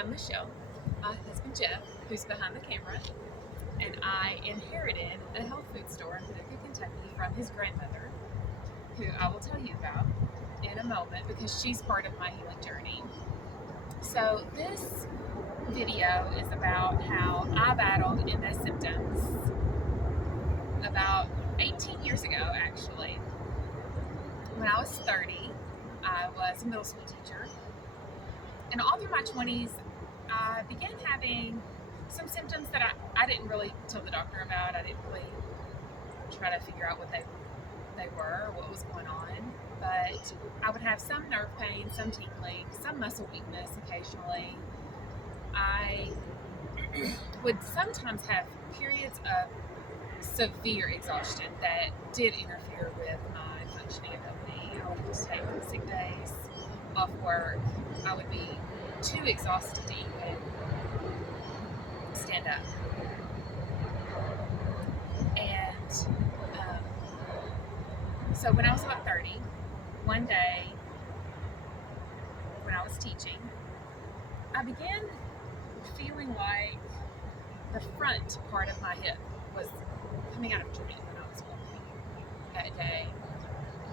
I'm Michelle, my husband Jeff, who's behind the camera, and I inherited a health food store in Paducah, Kentucky from his grandmother, who I will tell you about in a moment because she's part of my healing journey. So this video is about how I battled MS symptoms about 18 years ago, actually. When I was 30, I was a middle school teacher. And all through my 20s, I began having some symptoms that I didn't really tell the doctor about. I didn't really try to figure out what they were, what was going on. But I would have some nerve pain, some tingling, some muscle weakness occasionally. I would sometimes have periods of severe exhaustion that did interfere with my functioning ability. I would just take sick days off work. I would be too exhausted to even stand up. And so when I was about 30, one day when I was teaching, I began feeling like the front part of my hip was coming out of joint when I was walking that day.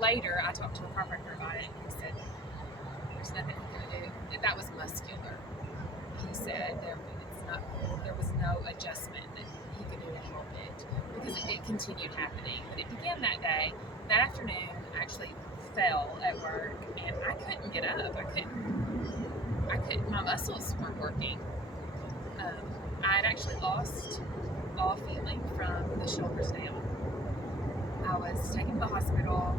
Later, I talked to a chiropractor about it, and he said, there's nothing he could do. That was muscular. He said there was no adjustment that he could do to help it because it continued happening. But it began that day. That afternoon, I actually fell at work, and I couldn't get up. I couldn't. My muscles weren't working. I had actually lost all feeling from the shoulders down. I was taken to the hospital.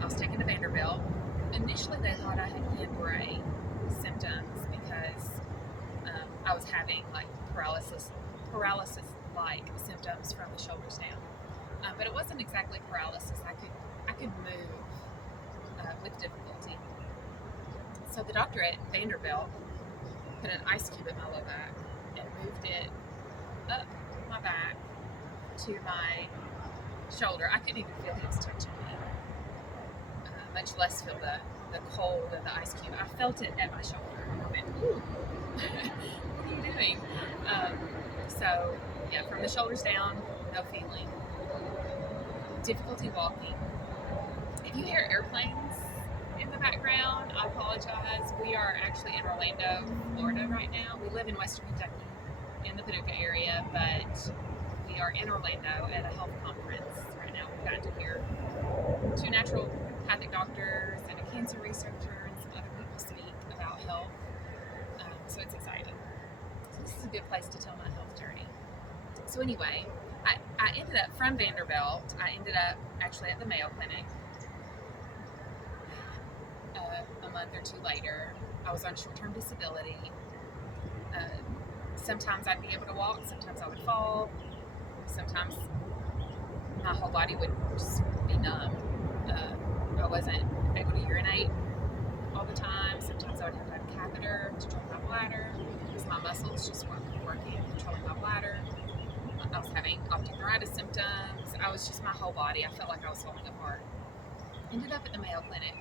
I was taken to Vanderbilt. Initially, they thought I had Guillain-Barré symptoms because I was having like paralysis-like symptoms from the shoulders down. But it wasn't exactly paralysis. I could move with difficulty. So the doctor at Vanderbilt put an ice cube in my low back and moved it up my back to my shoulder. I couldn't even feel he was touching me, much less feel the cold of the ice cube. I felt it at my shoulder. I went, ooh, what are you doing? So, yeah, from the shoulders down, no feeling. Difficulty walking. If you hear airplanes in the background, I apologize. We are actually in Orlando, Florida right now. We live in Western Kentucky in the Paducah area, but we are in Orlando at a health conference right now. We've gotten to hear two naturopathic doctors and a cancer researcher and some other people speak about health. So it's exciting. So this is a good place to tell my health journey. So anyway, I ended up from Vanderbilt. I ended up actually at the Mayo Clinic a month or two later. I was on short-term disability. Sometimes I'd be able to walk. Sometimes I would fall. Sometimes my whole body would just be numb. I wasn't able to urinate all the time. Sometimes I would have to have a catheter to control my bladder because my muscles just weren't working, controlling my bladder. I was having optic neuritis symptoms. I was just my whole body. I felt like I was falling apart. Ended up at the Mayo Clinic,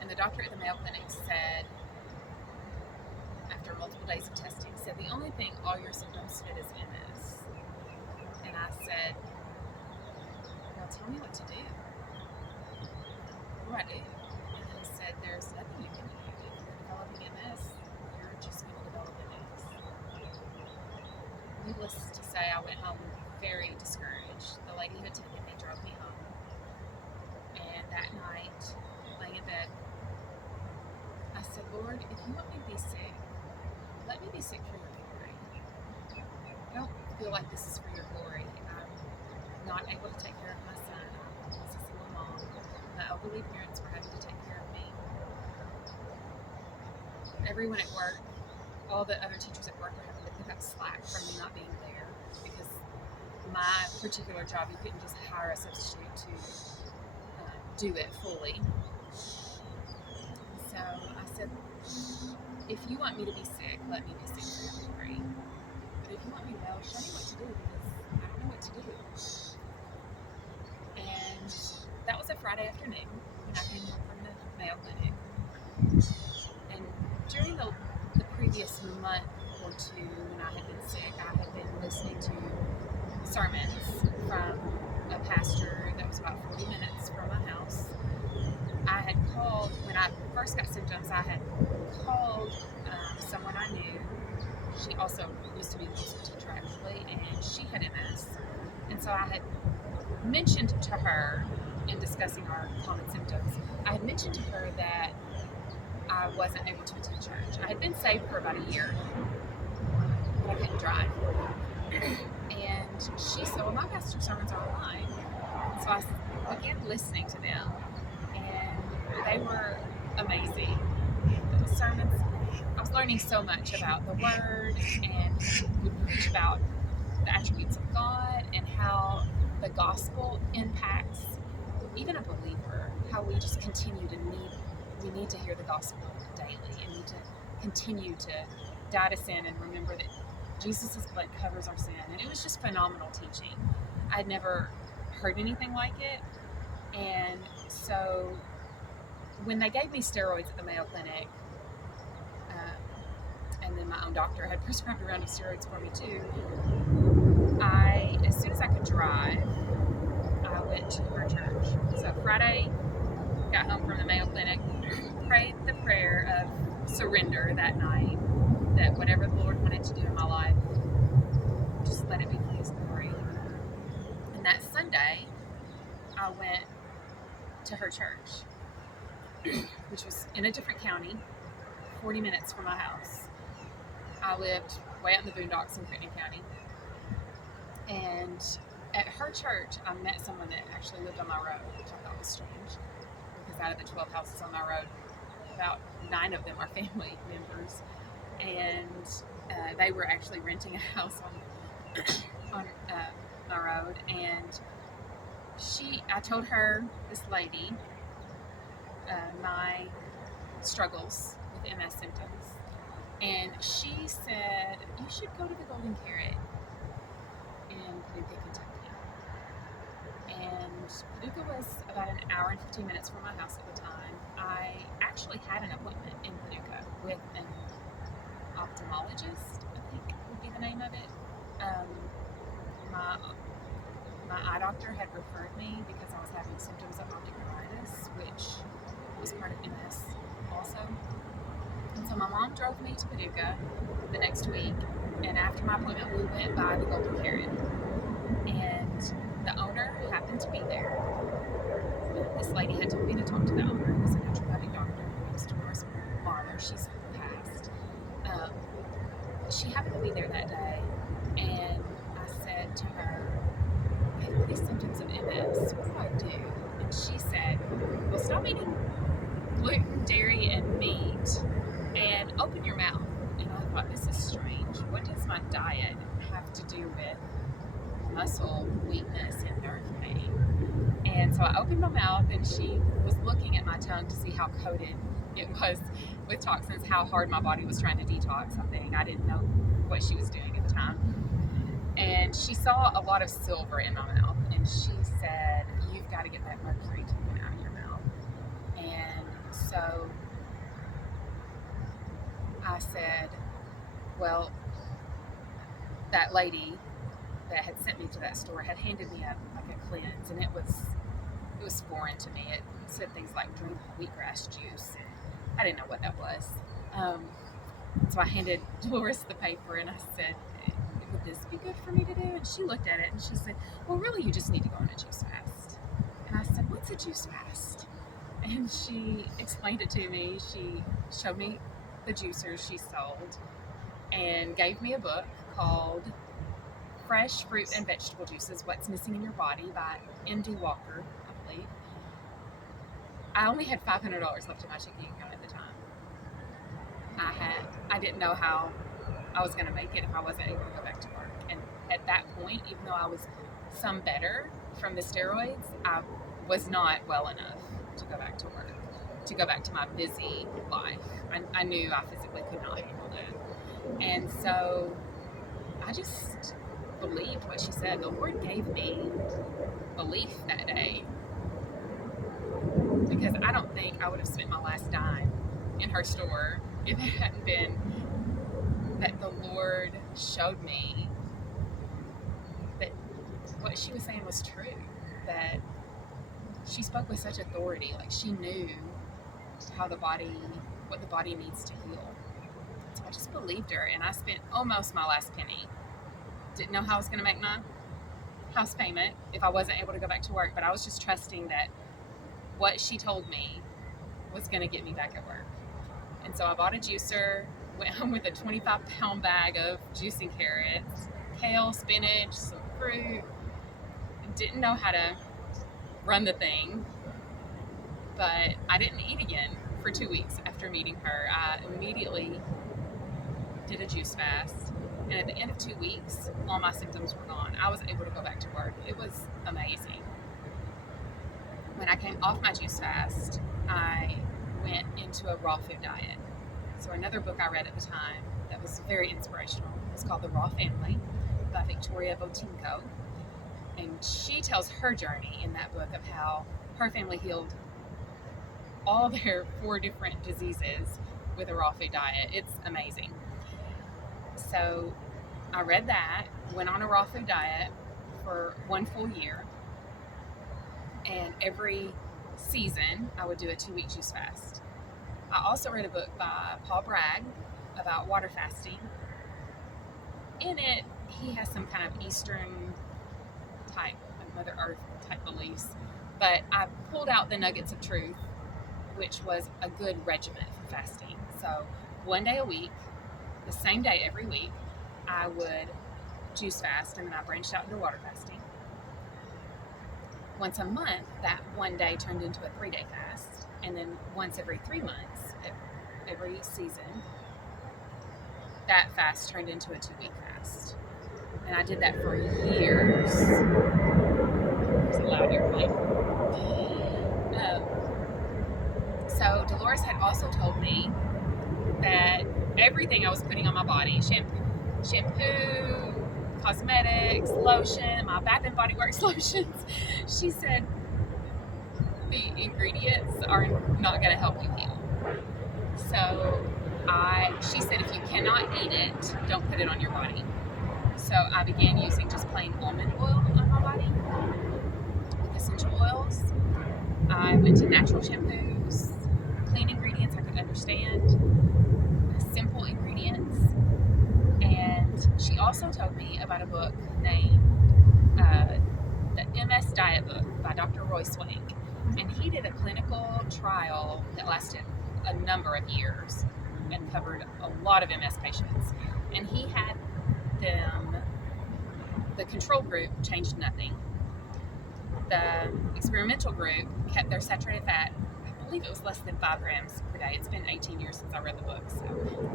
and the doctor at the Mayo Clinic said, after multiple days of testing, said the only thing all your symptoms fit is MS. And I said, well, tell me what to do. What do I do? And he said, there's nothing you can do. If you're developing MS, you're just going to develop MS. Needless to say, I went home very discouraged. The lady who attended me drove me home. And that night, laying in bed, I said, Lord, if you want me to be sick, let me be sick for your glory. I don't feel like this is for your glory. I'm not able to take care of my son. I was a single mom. My elderly parents were having to take care of me. Everyone at work, all the other teachers at work were having to pick up slack from me not being there because my particular job, you couldn't just hire a substitute to do it fully. So I said, if you want me to be sick, let me be sick for your glory. But if you want me well, show me what to do because I don't know what to do. And that was a Friday afternoon when I came home from the Mayo Clinic. And during the previous month or two when I had been sick, I had been listening to sermons from a pastor that was about 40 minutes from my house. I had called, when I first got symptoms, I had called someone I knew. She also used to be a music teacher, actually, and she had MS. And so I had mentioned to her, in discussing our common symptoms, I had mentioned to her that I wasn't able to attend church. I had been saved for about a year, but I couldn't drive. And she said, well, my pastor's sermons are online. So I began listening to them, and they were amazing. The sermons, I was learning so much about the Word, and would preach about the attributes of God and how the gospel impacts even a believer, how we just continue to need to hear the gospel daily and need to continue to die to sin and remember that Jesus' blood covers our sin. And it was just phenomenal teaching. I'd never heard anything like it. And so when they gave me steroids at the Mayo Clinic, and then my own doctor had prescribed a round of steroids for me too, as soon as I could drive, I went to her church. So Friday, got home from the Mayo Clinic, prayed the prayer of surrender that night, that whatever the Lord wanted to do in my life, just let it be for His glory. And that Sunday, I went to her church, which was in a different county, 40 minutes from my house. I lived way out in the boondocks in Crittenden County. And at her church, I met someone that actually lived on my road, which I thought was strange, because out of the 12 houses on my road, about 9 of them are family members, and they were actually renting a house on my road. And I told her, this lady, my struggles with MS symptoms, and she said, you should go to the Golden Carrot in Paducah, Kentucky. And Paducah was about an hour and 15 minutes from my house at the time. I actually had an appointment in Paducah with an ophthalmologist, I think would be the name of it. My eye doctor had referred me because I was having symptoms of optic neuritis, which was part of MS also. And so my mom drove me to Paducah the next week, and after my appointment, we went by the Golden Carrot. And the owner happened to be there. This lady had told me to talk to the owner, who was a naturopathic doctor. Her name's Doris Marler. She's passed. She happened to be there that day, and I said to her, I have all these symptoms of MS. What do I do? And she said, well, stop eating gluten, dairy, and meat, and open your mouth. And I thought, this is strange. What does my diet have to do with muscle weakness and nerve pain? And so I opened my mouth, and she was looking at my tongue to see how coated it was with toxins, how hard my body was trying to detox. I didn't know what she was doing at the time. And she saw a lot of silver in my mouth, and she said, you've got to get that mercury taken out of your mouth. And so I said, well, that lady that had sent me to that store had handed me a cleanse, and it was foreign to me. It said things like drink wheatgrass juice. I didn't know what that was. So I handed Doris the paper, and I said, would this be good for me to do? And she looked at it, and she said, well, really, you just need to go on a juice fast. And I said, what's a juice fast? And she explained it to me. She showed me the juicers she sold and gave me a book called Fresh Fruit and Vegetable Juices, What's Missing in Your Body by M.D. Walker, I believe. I only had $500 left in my checking account at the time. I didn't know how I was going to make it if I wasn't able to go back to work. And at that point, even though I was some better from the steroids, I was not well enough to go back to work, to go back to my busy life. I knew I physically could not handle that. And so I just believed what she said. The Lord gave me belief that day, because I don't think I would have spent my last dime in her store if it hadn't been that the Lord showed me that what she was saying was true, that she spoke with such authority, like she knew what the body needs to heal. So I just believed her, and I spent almost my last penny. Didn't know how I was going to make my house payment if I wasn't able to go back to work, but I was just trusting that what she told me was going to get me back at work. And so I bought a juicer, went home with a 25-pound bag of juicing carrots, kale, spinach, some fruit. Didn't know how to run the thing, but I didn't eat again for 2 weeks after meeting her. I immediately did a juice fast, and at the end of 2 weeks, all my symptoms were gone. I was able to go back to work. It was amazing. When I came off my juice fast, I went into a raw food diet. So another book I read at the time that was very inspirational was called The Raw Family by Victoria Botinko. And she tells her journey in that book of how her family healed all their 4 different diseases with a raw food diet. It's amazing. So I read that, went on a raw food diet for 1 full year, and every season I would do a 2-week juice fast. I also read a book by Paul Bragg about water fasting. In it, he has some kind of Eastern type, Mother Earth type beliefs, but I pulled out the nuggets of truth, which was a good regimen for fasting. So 1 day a week, the same day every week, I would juice fast, and then I branched out into water fasting. Once a month, that 1 day turned into a 3-day fast, and then once every 3 months, every season, that fast turned into a 2-week fast. And I did that for years. There's a loud airplane. So Dolores had also told me that everything I was putting on my body, shampoo, cosmetics, lotion, my Bath and Body Works lotions, she said the ingredients are not going to help you heal. So she said if you cannot eat it, don't put it on your body. So I began using just plain almond oil on my body with essential oils. I went to natural shampoos, clean ingredients I could understand, simple ingredients. And she also told me about a book named the MS Diet Book by Dr. Roy Swank. And he did a clinical trial that lasted a number of years and covered a lot of MS patients. And he had the control group changed nothing. The experimental group kept their saturated fat, I believe it was less than 5 grams per day. It's been 18 years since I read the book, so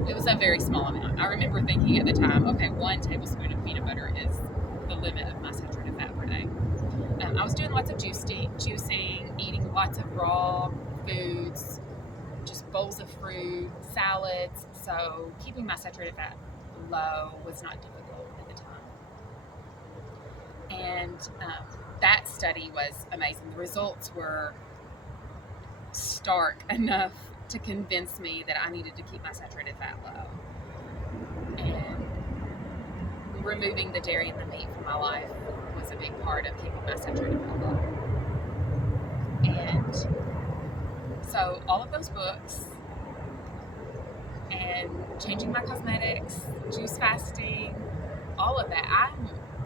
it was a very small amount. I remember thinking at the time, okay, 1 tablespoon of peanut butter is the limit of my saturated fat per day. I was doing lots of juicing, eating lots of raw foods, just bowls of fruit, salads, so keeping my saturated fat low was not difficult at the time. And that study was amazing. The results were stark enough to convince me that I needed to keep my saturated fat low. And removing the dairy and the meat from my life was a big part of keeping my saturated fat low. And so all of those books and changing my cosmetics, juice fasting, all of that,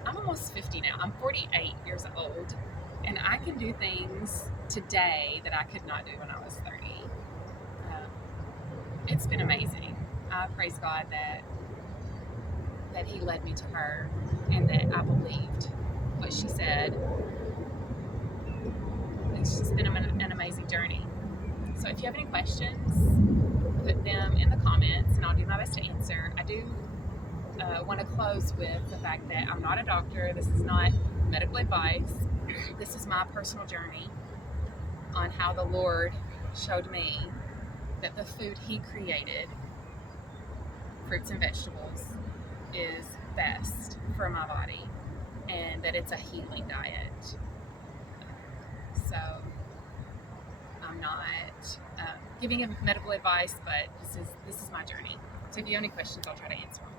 I'm almost 50 now. I'm 48 years old, and I can do things today that I could not do when I was 30. It's been amazing. I praise God that He led me to her and that I believed what she said. It's just been an amazing journey. So if you have any questions, put them in the comments and I'll do my best to answer. I do want to close with the fact that I'm not a doctor. This is not medical advice. This is my personal journey on how the Lord showed me that the food He created, fruits and vegetables, is best for my body and that it's a healing diet. So I'm not giving him medical advice, but this is my journey. So if you have any questions, I'll try to answer them.